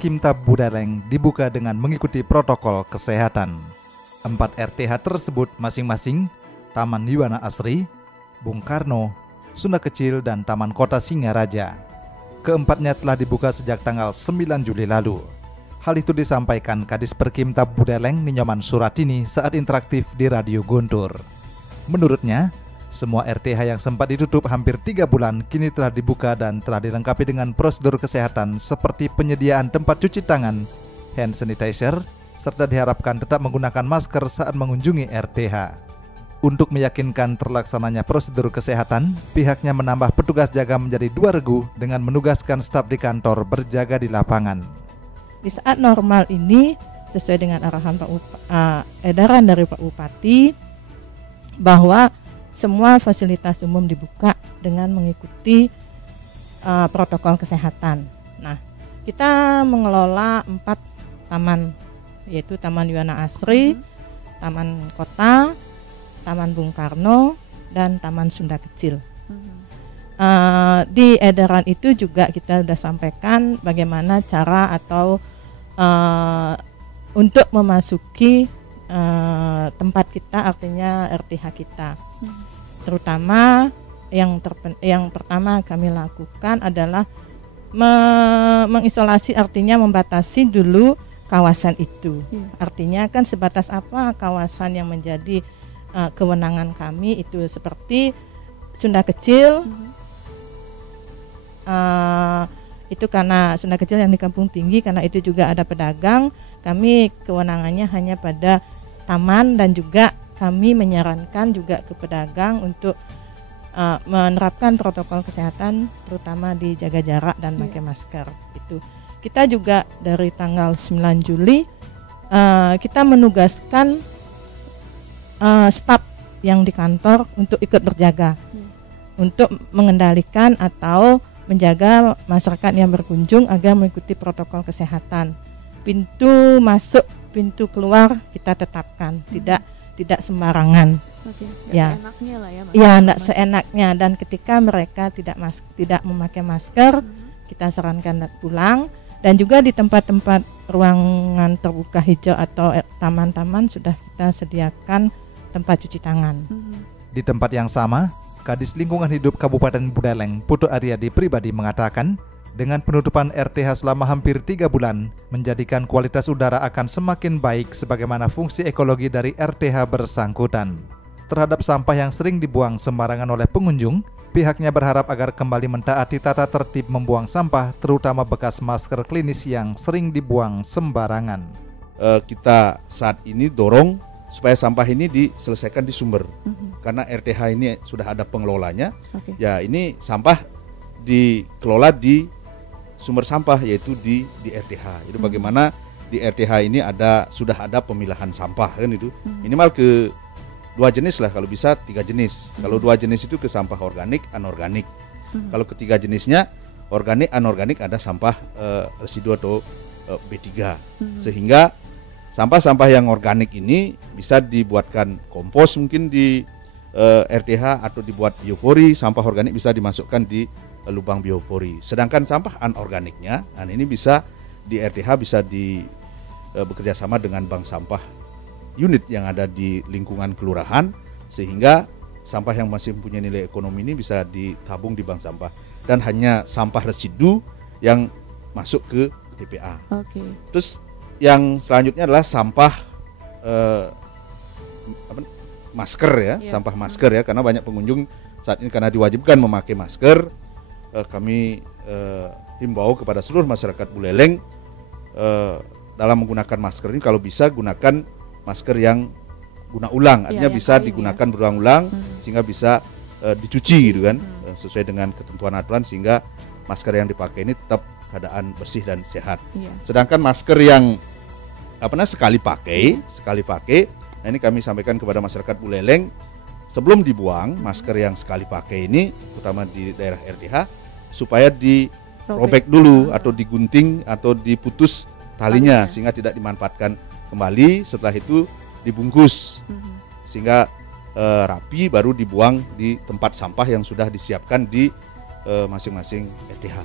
Perkimta Buleleng dibuka dengan mengikuti protokol kesehatan. 4 RTH tersebut masing-masing Taman Yuwana Asri, Bung Karno, Sunda Kecil, dan Taman Kota Singaraja. Keempatnya telah dibuka sejak tanggal 9 Juli lalu. Hal itu disampaikan Kadis Perkimta Buleleng Ninyoman Suratini saat interaktif di Radio Guntur. Menurutnya, semua RTH yang sempat ditutup hampir 3 bulan kini telah dibuka dan telah dilengkapi dengan prosedur kesehatan seperti penyediaan tempat cuci tangan, hand sanitizer, serta diharapkan tetap menggunakan masker saat mengunjungi RTH. Untuk meyakinkan terlaksananya prosedur kesehatan, pihaknya menambah petugas jaga menjadi 2 regu dengan menugaskan staf di kantor berjaga di lapangan. Di saat normal ini, sesuai dengan arahan edaran dari Pak Bupati, bahwa semua fasilitas umum dibuka dengan mengikuti protokol kesehatan. Nah, kita mengelola 4 taman, yaitu Taman Yuwana Asri, Taman Kota, Taman Bung Karno, dan Taman Sunda Kecil. Di edaran itu juga kita sudah sampaikan bagaimana cara atau untuk memasuki tempat kita, artinya RTH kita. Terutama yang pertama kami lakukan adalah mengisolasi, artinya membatasi dulu kawasan itu. Artinya kan sebatas apa kawasan yang menjadi kewenangan kami itu seperti Sunda Kecil. Itu karena Sunda Kecil yang di Kampung Tinggi, karena itu juga ada pedagang, kami kewenangannya hanya pada taman, dan juga kami menyarankan juga ke pedagang untuk menerapkan protokol kesehatan, terutama di jaga jarak dan pakai masker. Itu kita juga dari tanggal 9 Juli kita menugaskan staf yang di kantor untuk ikut berjaga, untuk mengendalikan atau menjaga masyarakat yang berkunjung agar mengikuti protokol kesehatan. Pintu masuk, pintu keluar kita tetapkan, tidak sembarangan. Ya, seenaknya lah ya. Ya, tidak seenaknya. Dan ketika mereka tidak memakai masker, kita sarankan pulang. Dan juga di tempat-tempat ruangan terbuka hijau atau taman-taman sudah kita sediakan tempat cuci tangan. Di tempat yang sama, Kadis Lingkungan Hidup Kabupaten Buleleng, Putu Aryadi pribadi mengatakan, dengan penutupan RTH selama hampir 3 bulan, menjadikan kualitas udara akan semakin baik sebagaimana fungsi ekologi dari RTH bersangkutan. Terhadap sampah yang sering dibuang sembarangan oleh pengunjung, pihaknya berharap agar kembali mentaati tata tertib membuang sampah, terutama bekas masker klinis yang sering dibuang sembarangan. Kita saat ini dorong supaya sampah ini diselesaikan di sumber, karena RTH ini sudah ada pengelolanya. Ya, ini sampah dikelola di sumber sampah, yaitu di RTH. Itu bagaimana di RTH ini sudah ada pemilahan sampah kan itu. Minimal ke 2 jenis lah, kalau bisa 3 jenis. Kalau 2 jenis itu ke sampah organik, anorganik. Kalau ketiga jenisnya organik, anorganik, ada sampah residu atau B3. Sehingga sampah-sampah yang organik ini bisa dibuatkan kompos mungkin di RTH, atau dibuat biopori. Sampah organik bisa dimasukkan di lubang biopori. Sedangkan sampah anorganiknya, ini bisa di RTH bisa bekerja sama dengan bank sampah unit yang ada di lingkungan kelurahan, sehingga sampah yang masih mempunyai nilai ekonomi ini bisa ditabung di bank sampah, dan hanya sampah residu yang masuk ke TPA. Terus yang selanjutnya adalah sampah masker ya, sampah masker ya, karena banyak pengunjung saat ini karena diwajibkan memakai masker. Kami himbau kepada seluruh masyarakat Buleleng dalam menggunakan masker ini, kalau bisa gunakan masker yang guna ulang, artinya bisa digunakan berulang-ulang sehingga bisa dicuci gitu kan, sesuai dengan ketentuan aturan, sehingga masker yang dipakai ini tetap keadaan bersih dan sehat. Sedangkan masker yang sekali pakai, nah ini kami sampaikan kepada masyarakat Buleleng, sebelum dibuang masker yang sekali pakai ini, terutama di daerah RTH, supaya dirobek dulu atau digunting atau diputus talinya sehingga tidak dimanfaatkan kembali. Setelah itu dibungkus sehingga rapi, baru dibuang di tempat sampah yang sudah disiapkan di masing-masing RTH.